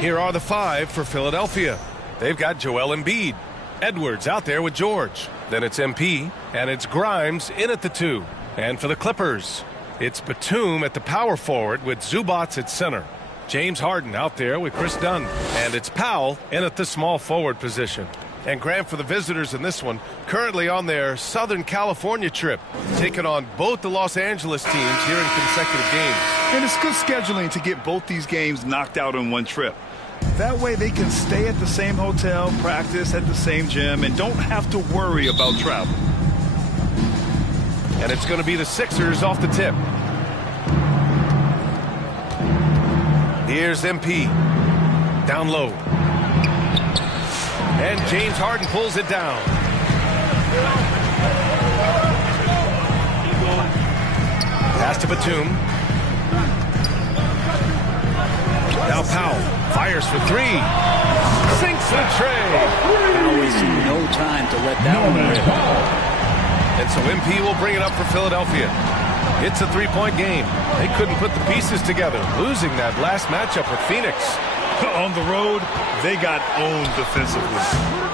Here are the 5 for Philadelphia. They've got Joel Embiid. Edwards out there with George. Then it's MP, and it's Grimes in at the 2. And for the Clippers, it's Batum at the power forward with Zubac at center. James Harden out there with Chris Dunn. And it's Powell in at the small forward position. And Grant, for the visitors in this one, currently on their Southern California trip, taking on both the Los Angeles teams here in consecutive games. And it's good scheduling to get both these games knocked out on one trip. That way they can stay at the same hotel, practice at the same gym, and don't have to worry about travel. And it's going to be the Sixers off the tip. Here's MP. Down low. And James Harden pulls it down. Pass to Batum. Now Powell fires for 3. Sinks the tray. Now wasting no time to let that one rip. And so MP will bring it up for Philadelphia. It's a 3-point game. They couldn't put the pieces together, losing that last matchup with Phoenix. On the road, they got owned defensively.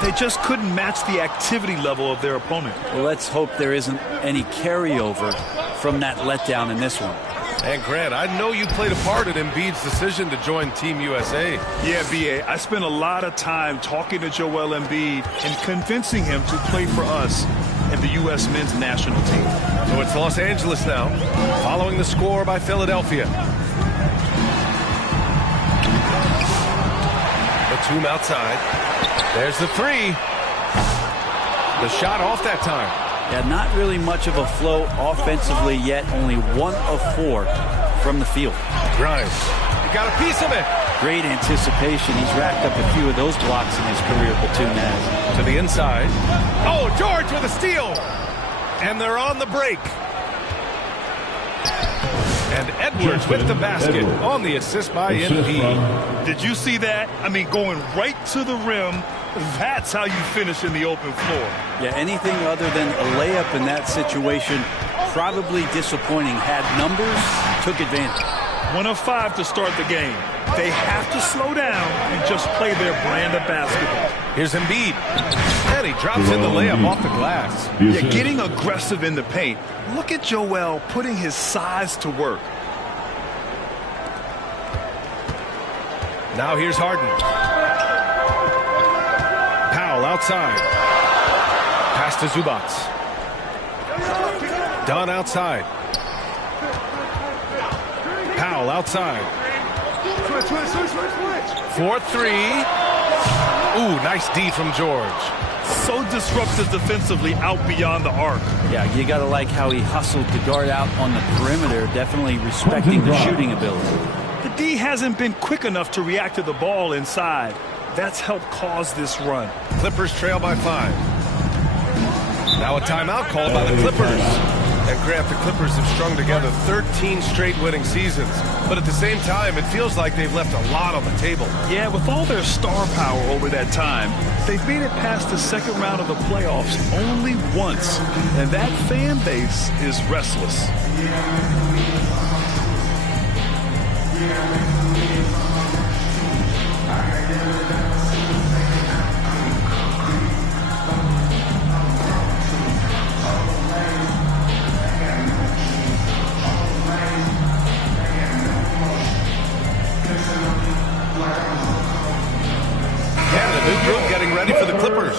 They just couldn't match the activity level of their opponent. Well, let's hope there isn't any carryover from that letdown in this one. And Grant, I know you played a part in Embiid's decision to join Team USA. Yeah, B.A., I spent a lot of time talking to Joel Embiid and convincing him to play for us and the U.S. men's national team. So it's Los Angeles now, following the score by Philadelphia. Batum outside. There's the 3. The shot off that time. Yeah, not really much of a flow offensively yet. Only 1 of 4 from the field. Grimes, he got a piece of it. Great anticipation. He's racked up a few of those blocks in his career, Batum has. To the inside. Oh, George with a steal. And they're on the break. And Edwards with the basket on the assist by MP. Did you see that? I mean, going right to the rim. That's how you finish in the open floor. Yeah, anything other than a layup in that situation, probably disappointing. Had numbers, took advantage. 1 of 5 to start the game. They have to slow down and just play their brand of basketball. Here's Embiid. And he drops in the layup off the glass. Yeah, getting aggressive in the paint. Look at Joel putting his size to work. Now here's Harden. Powell outside. Pass to Zubac. Dunn outside. Powell outside. 4-3. Ooh, nice D from George. So disruptive defensively out beyond the arc. Yeah, you got to like how he hustled to guard out on the perimeter, definitely respecting the shooting ability. The D hasn't been quick enough to react to the ball inside. That's helped cause this run. Clippers trail by 5. Now a timeout called by the Clippers. And Grant, the Clippers have strung together 13 straight winning seasons. But at the same time, it feels like they've left a lot on the table. Yeah, with all their star power over that time, they've made it past the second round of the playoffs only once. And that fan base is restless. Getting ready for the Clippers.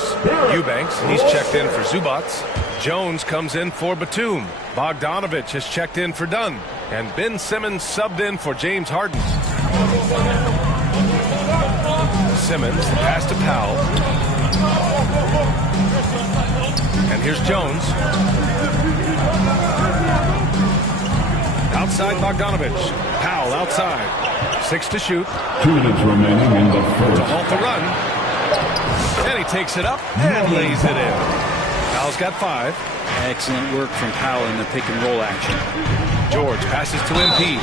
Eubanks, he's checked in for Zubac. Jones comes in for Batum. Bogdanovich has checked in for Dunn. And Ben Simmons subbed in for James Harden. Simmons, the pass to Powell. And here's Jones. Outside Bogdanovich. Powell outside. 6 to shoot. 2 minutes remaining in the first. To halt the run. And he takes it up and lays it in. Powell's got 5. Excellent work from Powell in the pick and roll action. George passes to MP.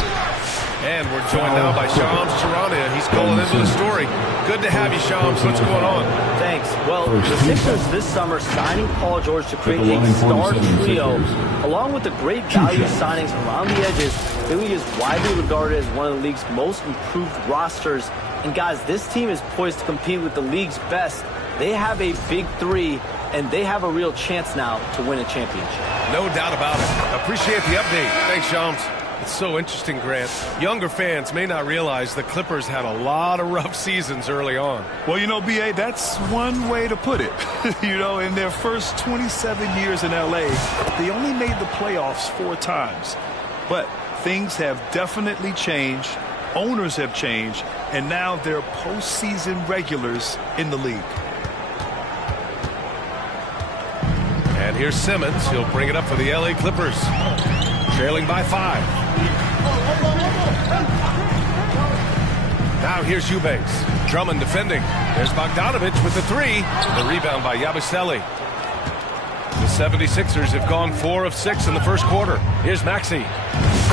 And we're joined now by Shams Charania. He's calling into the story. Good to have you, Shams. What's going on? Thanks. Well, the Sixers this summer signing Paul George to create a star trio, along with the great value signings around the edges. Philly is widely regarded as one of the league's most improved rosters And guys, this team is poised to compete with the league's best. They have a big three, and they have a real chance now to win a championship. No doubt about it. Appreciate the update. Thanks, Shams. It's so interesting, Grant. Younger fans may not realize the Clippers had a lot of rough seasons early on. Well, you know, B.A., that's one way to put it. You know, in their first 27 years in L.A., they only made the playoffs 4 times. But things have definitely changed. Owners have changed. And now they're postseason regulars in the league. And here's Simmons. He'll bring it up for the L.A. Clippers. Trailing by 5. Now here's Eubanks. Drummond defending. There's Bogdanovich with the 3. The rebound by Yabusele. The 76ers have gone 4 of 6 in the first quarter. Here's Maxey.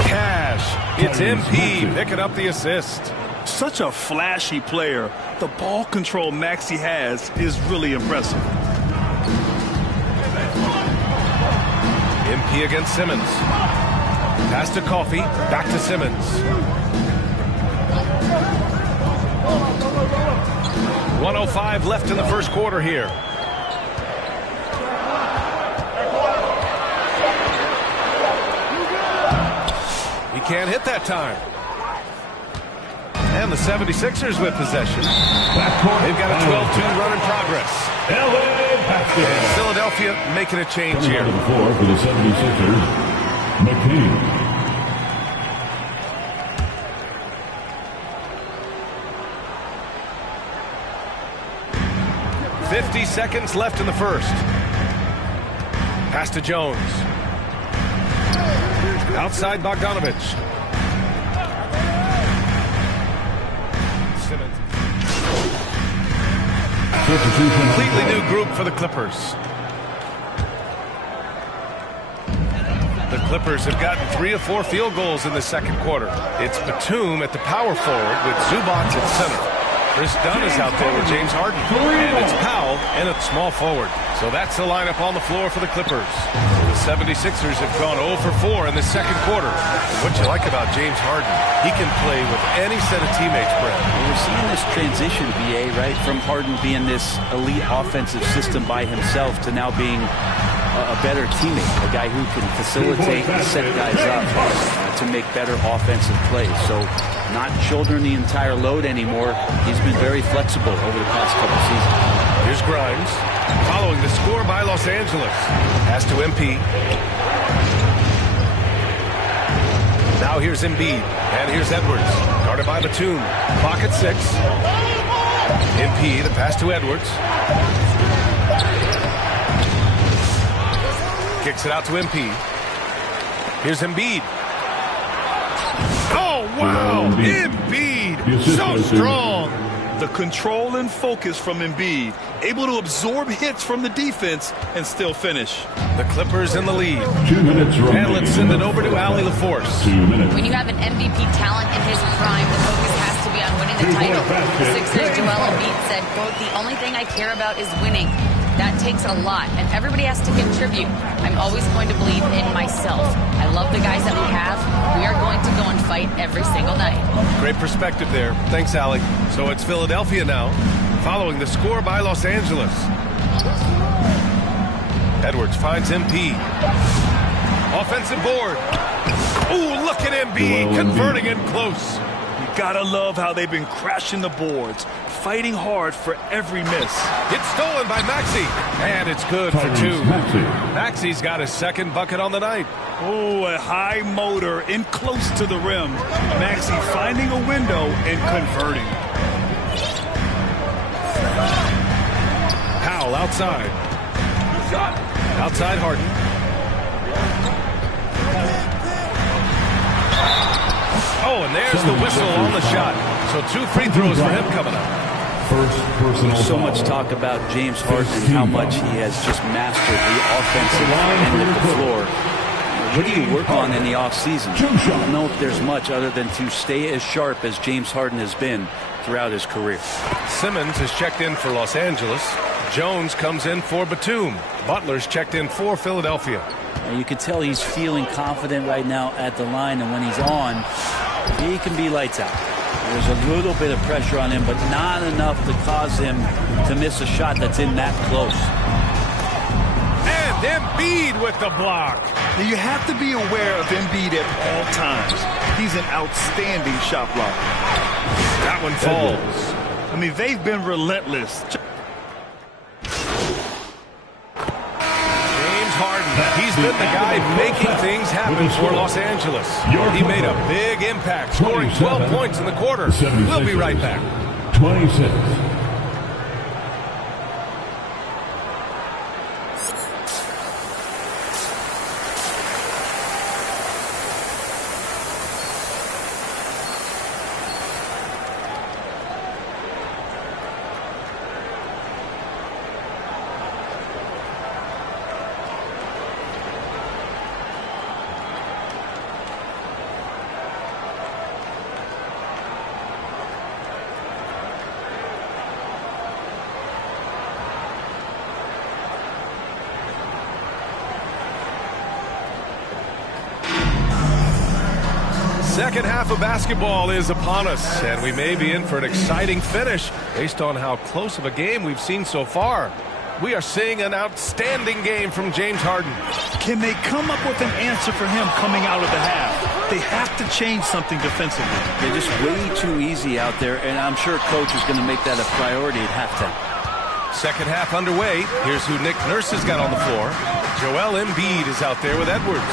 Cash. It's MP picking up the assist. Such a flashy player. The ball control Maxey has is really impressive. MP against Simmons. Pass to Coffey. Back to Simmons. 1:05 left in the first quarter here. He can't hit that time. And the 76ers with possession. They've got a 12-2 run in progress. And Philadelphia making a change here. Coming to the floor for the 76ers, McCain. 50 seconds left in the first. Pass to Jones. Outside Bogdanovich. Simmons. Completely new group for the Clippers. The Clippers have gotten 3 of 4 field goals in the second quarter. It's Batum at the power forward with Zubac at center. Chris Dunn is out there with James Harden. And it's Powell and a small forward. So that's the lineup on the floor for the Clippers. The 76ers have gone 0 for 4 in the second quarter. And what you like about James Harden, he can play with any set of teammates, Brett. We're seeing this transition, BA, right? From Harden being this elite offensive system by himself to now being a better teammate, a guy who can facilitate and set guys up to make better offensive plays. So not shouldering the entire load anymore. He's been very flexible over the past couple seasons. Here's Grimes. Following the score by Los Angeles. Pass to MP. Now here's Embiid. And here's Edwards. Guarded by Batum. Clock at 6. MP, the pass to Edwards. Kicks it out to MP. Here's Embiid. Oh, wow! Embiid! So strong! The control and focus from Embiid, able to absorb hits from the defense and still finish. The Clippers in the lead. 2 minutes remaining. And let's send it over to Allie LaForce. 2 minutes. When you have an MVP talent in his prime, the focus has to be on winning the title. Sixers Joel Embiid said, quote, "The only thing I care about is winning. That takes a lot, and everybody has to contribute. I'm always going to believe in myself. I love the guys that we have. We are going to go and fight every single night." Great perspective there. Thanks, Allie. So it's Philadelphia now, following the score by Los Angeles. Edwards finds MP. Offensive board. Ooh, look at Embiid converting in close. You gotta love how they've been crashing the boards, fighting hard for every miss. It's stolen by Maxey, and it's good for 2. Maxey's got his second bucket on the night. Oh, a high motor in close to the rim. Maxey finding a window and converting. Powell outside. Outside Harden. Oh, and there's the whistle on the shot. So 2 free throws for him coming up. First personal There's so foul. much talk about James Harden and how much he has just mastered the offensive end of the floor. What do you work on in the offseason? I don't know if there's much other than to stay as sharp as James Harden has been throughout his career. Simmons has checked in for Los Angeles. Jones comes in for Batum. Butler's checked in for Philadelphia. And you can tell he's feeling confident right now at the line, and when he's on, he can be lights out. There's a little bit of pressure on him, but not enough to cause him to miss a shot that's in that close. And Embiid with the block. Now you have to be aware of Embiid at all times. He's an outstanding shot blocker. That one falls. I mean, they've been relentless. James Harden, he's been the guy making things happen for Los Angeles. He made a big impact, scoring 12 points in the quarter. We'll be right back. 26. Second half of basketball is upon us, and we may be in for an exciting finish based on how close of a game we've seen so far. We are seeing an outstanding game from James Harden. Can they come up with an answer for him coming out of the half? They have to change something defensively. They're just way too easy out there, and I'm sure coach is going to make that a priority at halftime. Second half underway. Here's who Nick Nurse has got on the floor. Joel Embiid is out there with Edwards.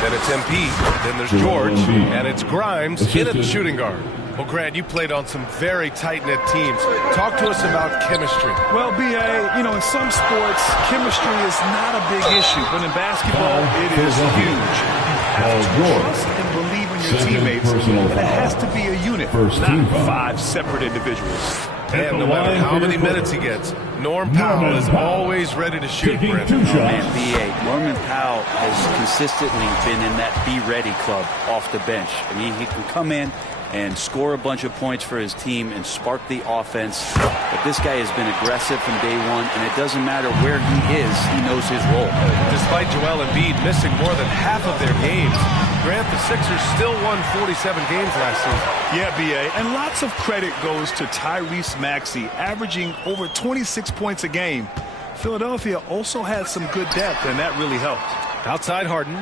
Then it's MP. Then there's George. And it's Grimes in at the shooting guard. Well, Grant, you played on some very tight-knit teams. Talk to us about chemistry. Well, B.A., you know, in some sports, chemistry is not a big issue. But in basketball, it is huge. You have to trust and believe in your teammates. And it has to be a unit, not 5 separate individuals. And no matter how many minutes he gets, Norm Powell is always ready to shoot, Brent. Man, B.A., Norman Powell has consistently been in that be-ready club off the bench. I mean, he can come in and score a bunch of points for his team and spark the offense. But this guy has been aggressive from day one, and it doesn't matter where he is, he knows his role. Despite Joel Embiid missing more than half of their games, Grant, the Sixers still won 47 games last season. Yeah, B.A., and lots of credit goes to Tyrese Maxey, averaging over 26 points a game. Philadelphia also had some good depth, and that really helped. Outside Harden.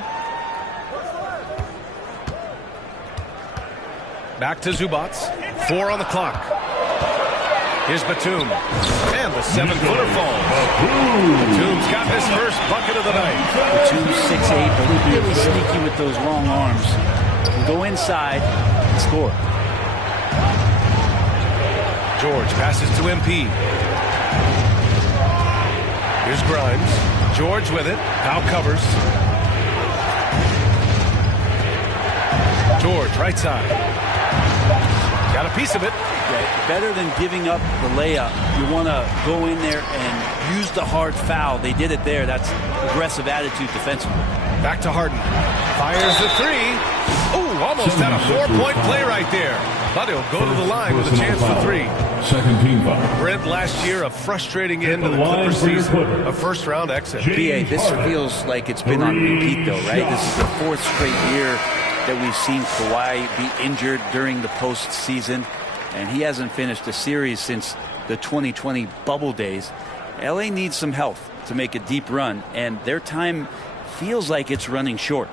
Back to Zubats. 4 on the clock. Here's Batum. And the 7-footer falls. Batum's got his first bucket of the night. Batum's 6'8", but really sneaky with those long arms. Can go inside and score. George passes to MP. Here's Grimes. George with it. Powell covers. George, right side. Got a piece of it. Yeah, better than giving up the layup. You want to go in there and use the hard foul. They did it there. That's aggressive attitude defensively. Back to Harden. Fires the 3. Ooh, almost had a 4-point play right there. But he'll go to the line with a chance for 3. Second team foul. Brent, last year, a frustrating end to the Clippers season. A first-round exit. B.A., this feels like it's been on repeat, though, right? This is the 4th straight year that we've seen Kawhi be injured during the postseason, and he hasn't finished a series since the 2020 bubble days. LA needs some health to make a deep run, and their time feels like it's running short.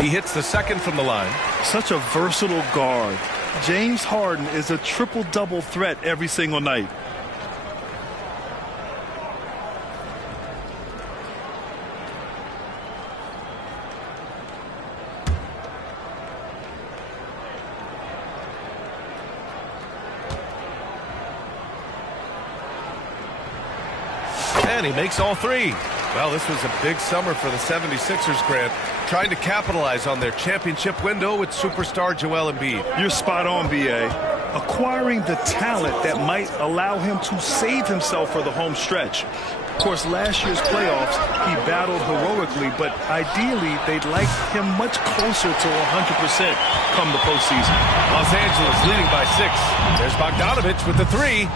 He hits the second from the line. Such a versatile guard. James Harden is a triple-double threat every single night. And he makes all 3. Well, this was a big summer for the 76ers, Grant, trying to capitalize on their championship window with superstar Joel Embiid. You're spot on, B.A. Acquiring the talent that might allow him to save himself for the home stretch. Of course, last year's playoffs, he battled heroically, but ideally, they'd like him much closer to 100% come the postseason. Los Angeles leading by 6. There's Bogdanovich with the 3.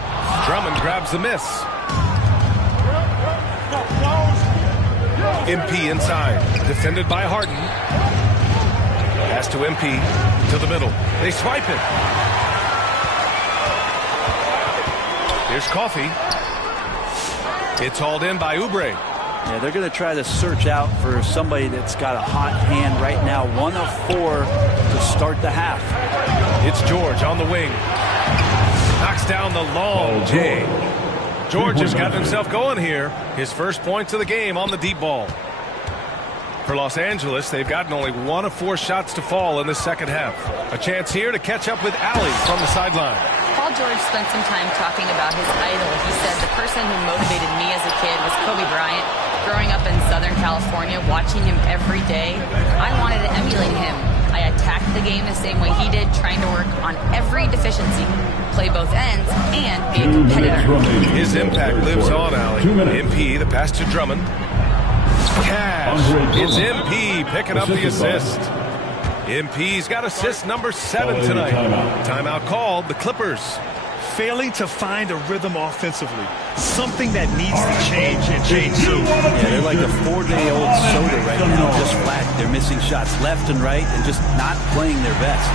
Drummond grabs the miss. MP inside. Defended by Harden. Pass to MP. To the middle. They swipe it. Here's Coffee. It's hauled in by Oubre. Yeah, they're going to try to search out for somebody that's got a hot hand right now. 1 of 4 to start the half. It's George on the wing. Knocks down the long J. George has got himself going here. His first points of the game on the deep ball. For Los Angeles, they've gotten only 1 of 4 shots to fall in the second half. A chance here to catch up with Allie from the sideline. Paul George spent some time talking about his idol. He said, the person who motivated me as a kid was Kobe Bryant. Growing up in Southern California, watching him every day, I wanted to emulate him. I attacked the game the same way he did, trying to work on every deficiency, play both ends, and be a competitor. His impact lives on, Allie. MP, the pass to Drummond. Cash. It's MP picking up the assist. MP's got assist number 7 tonight. Timeout called. The Clippers failing to find a rhythm offensively. Something that needs to change and change soon. Yeah, they're like a 4-day-old soda right now, just flat. They're missing shots left and right and just not playing their best.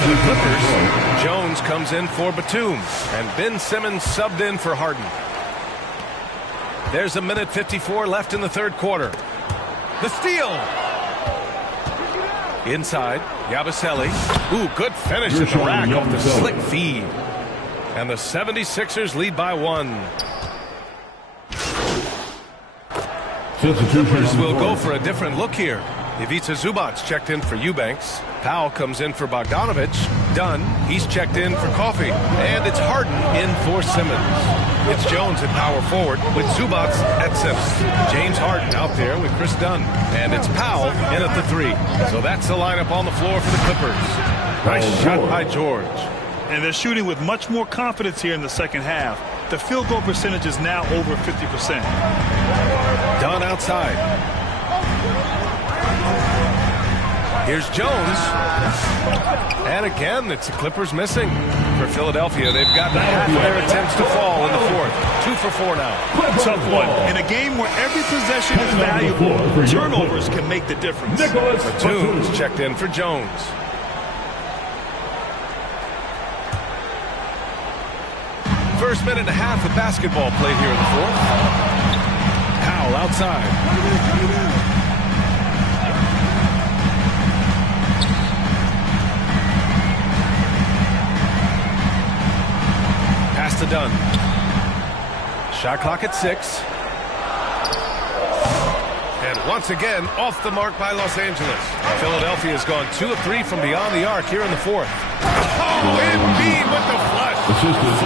For the Clippers, Jones comes in for Batum, and Ben Simmons subbed in for Harden. There's 1:54 left in the third quarter. The steal. Inside, Yabusele. Ooh, good finish at the rack off the slick feed. And the 76ers lead by 1. Clippers will go for a different look here. Ivica Zubac checked in for Eubanks. Powell comes in for Bogdanovich. Dunn, he's checked in for Coffee. And it's Harden in for Simmons. It's Jones at power forward with Zubac at center. James Harden out there with Chris Dunn. And it's Powell in at the 3. So that's the lineup on the floor for the Clippers. Nice shot by George. And they're shooting with much more confidence here in the second half. The field goal percentage is now over 50%. Dunn outside. Here's Jones. And again, it's the Clippers missing. For Philadelphia, they've gotten half of their attempts to fall in the fourth. 2 for 4 now. Tough one. In a game where every possession is valuable, turnovers can make the difference. Batum's checked in for Jones. First minute and a half of basketball played here in the fourth. Powell outside. To Dunn. Shot clock at 6. And once again, off the mark by Los Angeles. Philadelphia has gone 2 of 3 from beyond the arc here in the fourth. Oh, Embiid with the flush.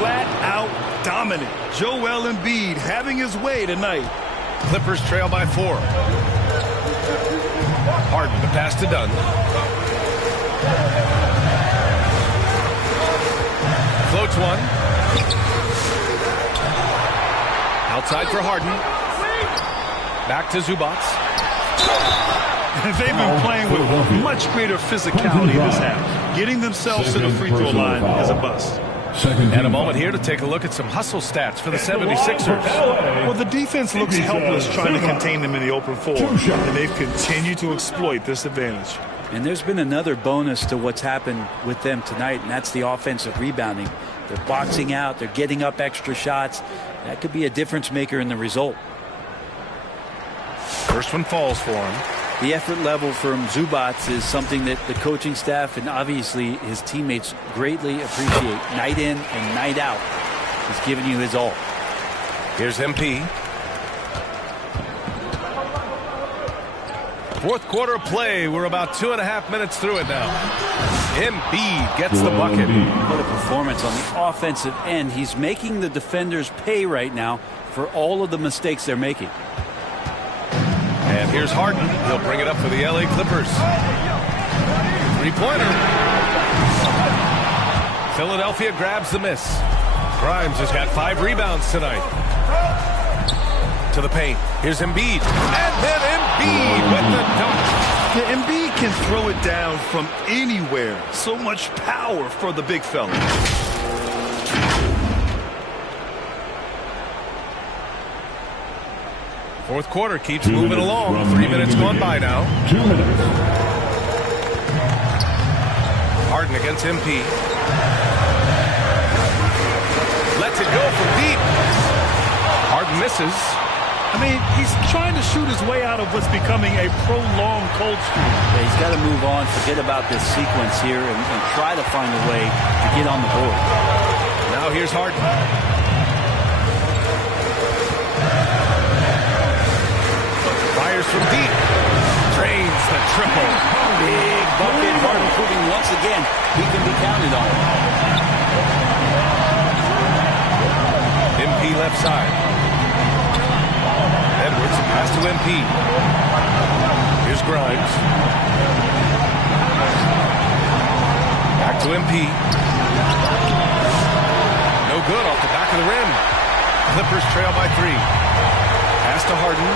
Flat out dominant. Joel Embiid having his way tonight. Clippers trail by 4. Harden, the pass to Dunn. Floats one. Outside for Harden. Back to Zubac. They've been playing with much greater physicality this half. Getting themselves to the free throw line is a bust. And a moment here to take a look at some hustle stats for the 76ers. Well, the defense looks helpless trying to contain them in the open floor, and they've continued to exploit this advantage. And there's been another bonus to what's happened with them tonight, and that's the offensive rebounding. They're boxing out. They're getting up extra shots. That could be a difference maker in the result. First one falls for him. The effort level from Zubac is something that the coaching staff and obviously his teammates greatly appreciate. Night in and night out. He's giving you his all. Here's MP. Fourth quarter play. We're about 2.5 minutes through it now. Embiid gets the bucket. What a performance on the offensive end. He's making the defenders pay right now for all of the mistakes they're making. And here's Harden. He'll bring it up for the LA Clippers. 3-pointer. Philadelphia grabs the miss. Grimes has got 5 rebounds tonight. To the paint. Here's Embiid. And then Embiid with the dunk. Yeah, Embiid can throw it down from anywhere. So much power for the big fella. Fourth quarter keeps moving along. 3 minutes gone by now. 2 minutes. Harden against MP. Lets it go from deep. Harden misses. I mean, he's trying to shoot his way out of what's becoming a prolonged cold streak. Yeah, he's got to move on, forget about this sequence here, and try to find a way to get on the board. Now here's Harden. Fires from deep. Drains the triple. Big bucket. Harden proving once again he can be counted on. MP left side. Edwards pass to MP. Here's Grimes. Back to MP. No good off the back of the rim. Clippers trail by 3. Pass to Harden.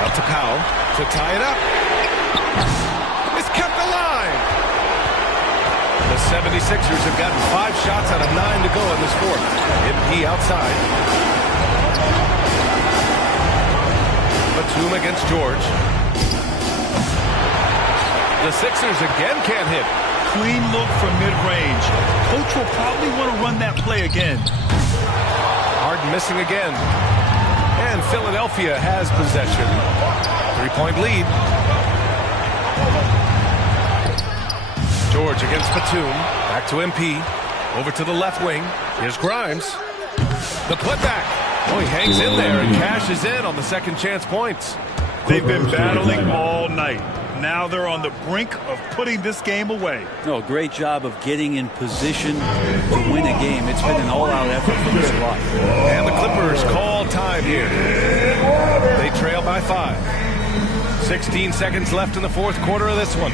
Out to Powell to tie it up. It's kept alive. The 76ers have gotten 5 shots out of 9 to go in this fourth. MP outside. Batum against George. The Sixers again can't hit. Clean look from mid-range. Coach will probably want to run that play again. Harden missing again. And Philadelphia has possession. 3-point lead. George against Batum. Back to MP. Over to the left wing. Here's Grimes. The putback. Oh, he hangs in there and cashes in on the second chance points. They've been battling all night. Now they're on the brink of putting this game away. No, great job of getting in position to win a game. It's been an all-out effort from the squad. And the Clippers call time here. They trail by 5. 16 seconds left in the fourth quarter of this one.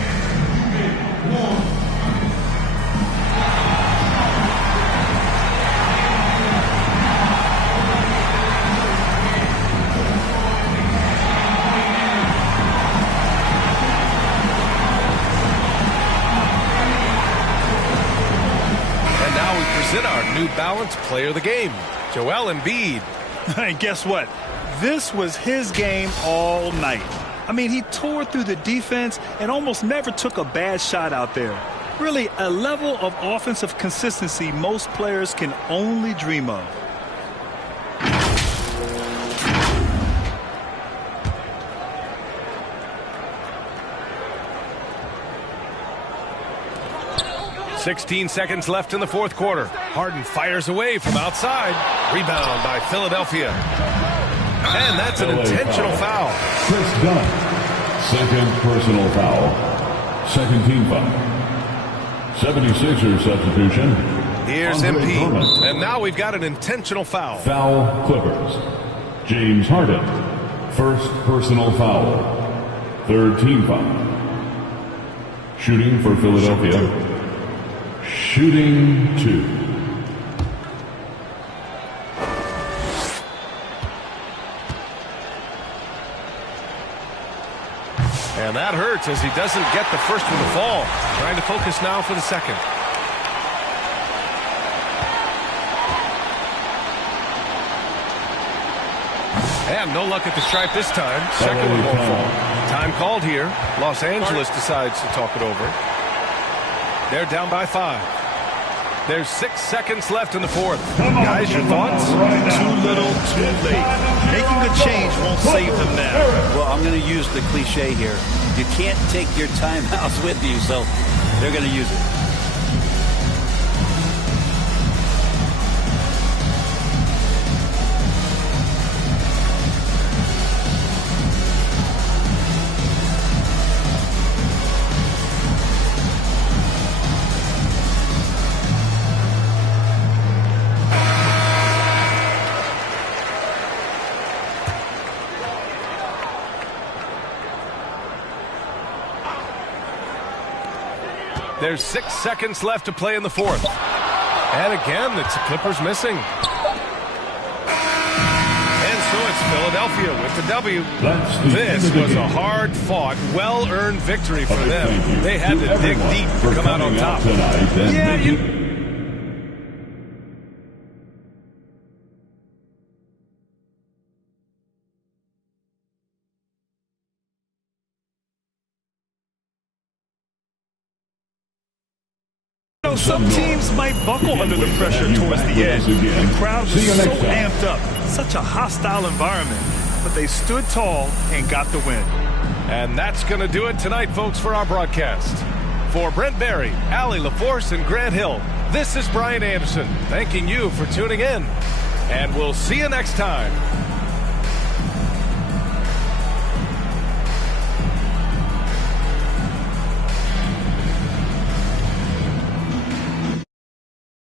Our New Balance player of the game, Joel Embiid. And guess what? This was his game all night. I mean, he tore through the defense and almost never took a bad shot out there. Really, a level of offensive consistency most players can only dream of. .16 seconds left in the fourth quarter. Harden fires away from outside. Rebound by Philadelphia. And that's an intentional foul. Chris Dunn. Second personal foul. Second team foul. 76ers substitution. Here's MP. And now we've got an intentional foul. Foul Clippers. James Harden. First personal foul. Third team foul. Shooting for Philadelphia. Shooting 2. And that hurts as he doesn't get the first one to fall. Trying to focus now for the second. And no luck at the stripe this time. Second one won't fall. Time called here. Los Angeles decides to talk it over. They're down by 5. There's 6 seconds left in the fourth. Guys, your thoughts? Too little, too late. Making a change won't save them now. Well, I'm going to use the cliche here. You can't take your timeouts with you, so they're going to use it. There's 6 seconds left to play in the fourth. And again, it's the Clippers missing. And so it's Philadelphia with the W. This was a hard-fought, well-earned victory for them. They had to dig deep to come out on top. Yeah, some teams might buckle under the pressure towards the end. The crowd was so amped up, such a hostile environment, but they stood tall and got the win. And that's going to do it tonight, folks, for our broadcast. For Brent Barry, Allie LaForce, and Grant Hill, this is Brian Anderson, thanking you for tuning in. And we'll see you next time.